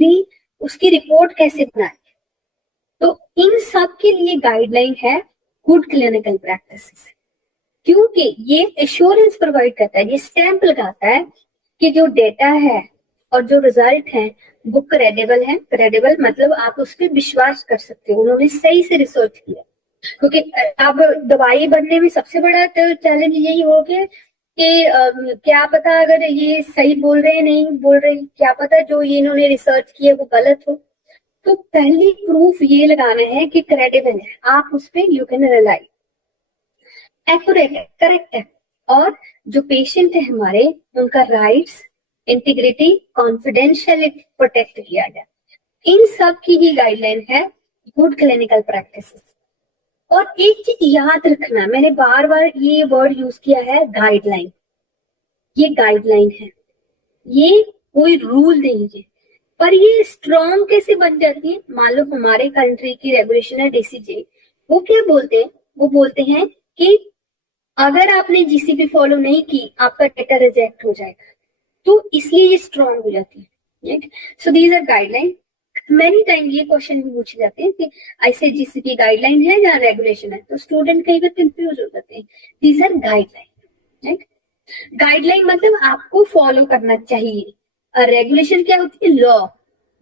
भी उसकी रिपोर्ट कैसे बनाए। तो इन सब के लिए गाइडलाइन है गुड क्लिनिकल प्रैक्टिसेस, क्योंकि ये एश्योरेंस प्रोवाइड करता है, ये स्टैंप लगाता है कि जो डेटा है और जो रिजल्ट है वो क्रेडिबल है। क्रेडिबल मतलब आप उस पर विश्वास कर सकते हो, उन्होंने सही से रिसर्च किया। क्योंकि अब दवाई बनने में सबसे बड़ा तो चैलेंज यही हो गया कि क्या पता अगर ये सही बोल रहे हैं नहीं बोल रहे, क्या पता जो ये इन्होंने रिसर्च किया वो गलत हो। तो पहली प्रूफ ये लगाना है कि क्रेडिबल है, आप उस पर यू कैन रिलाई, एक्यूरेट है, करेक्ट है, और जो पेशेंट है हमारे उनका राइट्स, इंटीग्रिटी, कॉन्फिडेंशियलिटी प्रोटेक्ट किया गया। इन सब की ही गाइडलाइन है गुड क्लिनिकल प्रैक्टिसेस। और एक चीज याद रखना, मैंने बार बार ये वर्ड यूज किया है गाइडलाइन। ये गाइडलाइन है, ये कोई रूल नहीं है। पर ये स्ट्रॉन्ग कैसे बन जाती है, मान लो हमारे कंट्री की रेगुलेशन है डीसीजे, वो क्या बोलते हैं, वो बोलते हैं कि अगर आपने जीसीपी फॉलो नहीं की आपका डेटा रिजेक्ट हो जाएगा। तो इसलिए ये स्ट्रॉन्ग हो जाती है, right. So these are guideline. Many time ये क्वेश्चन भी पूछे जाते हैं कि ऐसे जीसीपी गाइडलाइन है या रेगुलेशन है, तो स्टूडेंट कई बार कंफ्यूज हो जाते हैं। These are guideline, right. Guideline मतलब आपको फॉलो करना चाहिए, और रेगुलेशन क्या होती है, लॉ।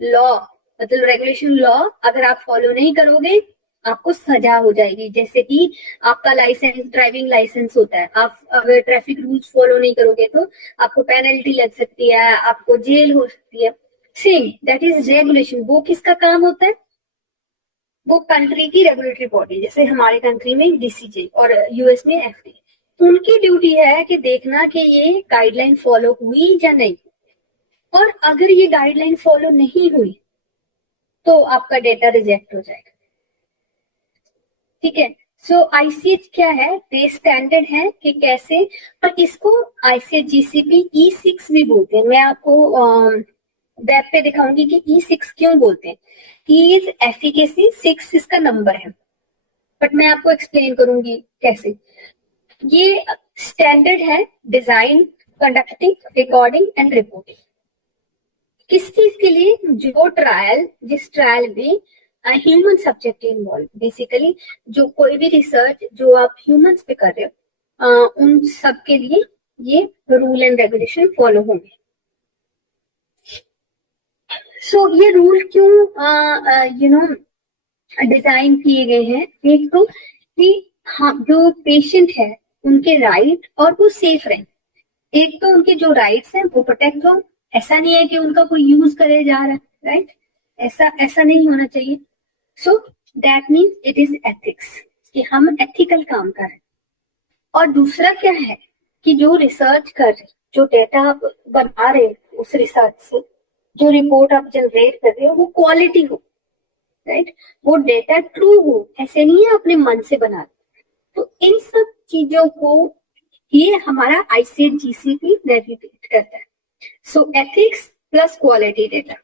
लॉ मतलब रेगुलेशन लॉ, अगर आप फॉलो नहीं करोगे आपको सजा हो जाएगी। जैसे कि आपका लाइसेंस, ड्राइविंग लाइसेंस होता है, आप अगर ट्रैफिक रूल्स फॉलो नहीं करोगे तो आपको पेनल्टी लग सकती है, आपको जेल हो सकती है। Same that is regulation. वो किसका काम होता है, वो कंट्री की रेगुलेटरी बॉडी, जैसे हमारे कंट्री में डीसीजे और यूएस में एफडीए, उनकी ड्यूटी है कि देखना कि ये गाइडलाइन फॉलो हुई या नहीं। और अगर ये गाइडलाइन फॉलो नहीं हुई तो आपका डेटा रिजेक्ट हो जाएगा, ठीक है। सो आईसीएच क्या है, दे स्टैंडर्ड है कि कैसे, पर इसको आईसीएच जीसीपी E6 भी बोलते हैं। मैं आपको वेब पे दिखाऊंगी कि E6 क्यों बोलते हैं। ई इज एफिकेसी, 6 इसका नंबर है, बट मैं आपको एक्सप्लेन करूंगी कैसे। ये स्टैंडर्ड है design, conducting, recording and reporting. किस चीज के लिए, जो ट्रायल, जिस ट्रायल में ह्यूमन सब्जेक्ट इन्वॉल्व, बेसिकली जो कोई भी रिसर्च जो आप ह्यूमंस पे कर रहे हो, उन सब के लिए ये रूल एंड रेगुलेशन फॉलो होंगे। सो ये रूल क्यों डिजाइन किए गए हैं, एक तो कि हाँ जो पेशेंट है उनके राइट और वो सेफ रहे। एक तो उनके जो राइट्स हैं वो प्रोटेक्ट हो, ऐसा नहीं है कि उनका कोई यूज करे जा रहा है, राइट। ऐसा ऐसा नहीं होना चाहिए। So that means it is ethics, कि हम एथिकल काम कर रहे हैं। और दूसरा क्या है कि जो रिसर्च कर रहे, जो डेटा आप बना रहे हो उस रिसर्च से, जो रिपोर्ट आप जनरेट कर रहे हो वो क्वालिटी हो, राइट। वो डेटा ट्रू हो, ऐसे नहीं है अपने मन से बना। तो इन सब चीजों को ये हमारा आईसीएच जीसीपी रेगुलेट करता है। सो एथिक्स प्लस क्वालिटी डेटा,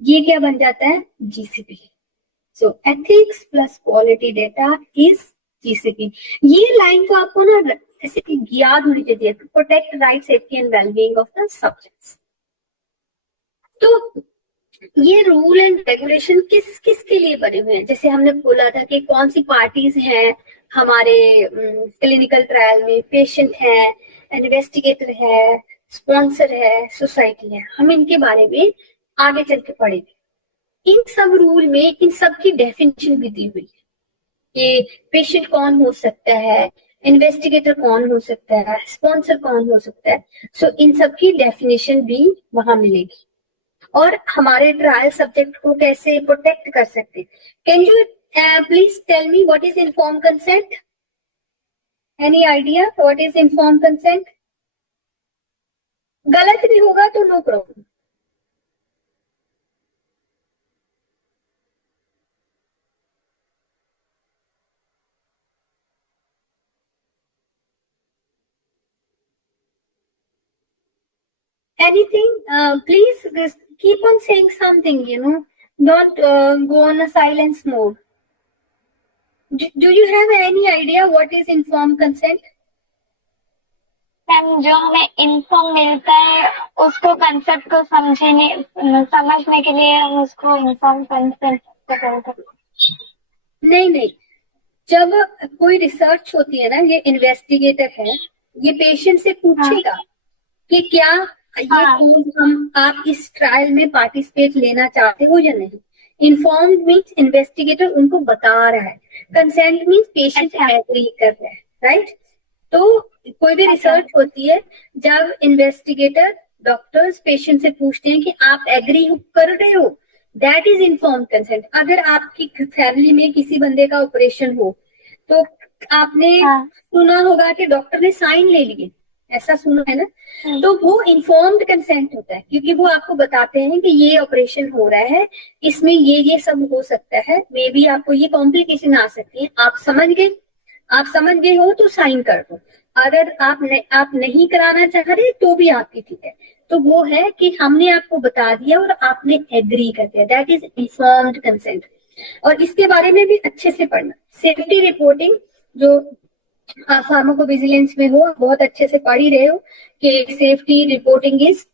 ये क्या बन जाता है, GCP. So ethics plus quality data is GCP. ये लाइन तो आपको ना ऐसे याद होनी चाहिए, protect right, safety and wellbeing of the subjects. तो ये रूल एंड रेगुलेशन किस किस के लिए बने हुए हैं, जैसे हमने बोला था कि कौन सी पार्टीज हैं हमारे क्लिनिकल ट्रायल में, पेशेंट है, इन्वेस्टिगेटर है, स्पॉन्सर है, सोसाइटी है। हम इनके बारे में आगे चल के पढ़ेंगे। इन सब रूल में इन सब की डेफिनेशन भी दी हुई है कि पेशेंट कौन हो सकता है, इन्वेस्टिगेटर कौन हो सकता है, स्पॉन्सर कौन हो सकता है। सो इन सब की डेफिनेशन भी वहां मिलेगी। और हमारे ट्रायल सब्जेक्ट को कैसे प्रोटेक्ट कर सकते। Can you please tell me what is inform consent, any idea what is inform consent? गलत भी होगा तो no problem. Anything, please keep on saying something, don't go on a silence mode. Do you have any idea what is informed consent? Ma'am जो हमें inform मिलता है उसको concept को समझने के लिए हम उसको इन्फॉर्म कंसेप्ट करते हैं। नहीं नहीं, जब कोई रिसर्च होती है ना, ये इन्वेस्टिगेटर है, ये पेशेंट से हाँ पूछेगा कि क्या ये हाँ खून हम आप इस ट्रायल में पार्टिसिपेट लेना चाहते हो या नहीं। इन्फॉर्म्ड मीन्स इन्वेस्टिगेटर उनको बता रहा है, कंसेंट मीन्स पेशेंट अच्छा एग्री कर रहा है, राइट। तो कोई भी अच्छा रिसर्च होती है, जब इन्वेस्टिगेटर डॉक्टर्स पेशेंट से पूछते हैं कि आप एग्री कर रहे हो, दैट इज इन्फॉर्म्ड कंसेंट। अगर आपकी फैमिली में किसी बंदे का ऑपरेशन हो, तो आपने हाँ सुना होगा कि डॉक्टर ने साइन ले लिए, ऐसा सुना है ना। तो वो इन्फॉर्म्ड कंसेंट होता है, क्योंकि वो आपको बताते हैं कि ये ऑपरेशन हो रहा है, इसमें ये सब हो सकता है, मे बी आपको ये कॉम्प्लिकेशन आ सकती है, आप समझ गए, आप समझ गए हो तो साइन कर दो। अगर आप नहीं कराना चाह रहे तो भी आपकी ठीक है। तो वो है कि हमने आपको बता दिया और आपने एग्री कर दिया, दैट इज इन्फॉर्म्ड कंसेंट। और इसके बारे में भी अच्छे से पढ़ना, सेफ्टी रिपोर्टिंग जो फार्माकोविजिलेंस में हो, बहुत अच्छे से पढ़ ही रहे हो कि सेफ्टी रिपोर्टिंग इज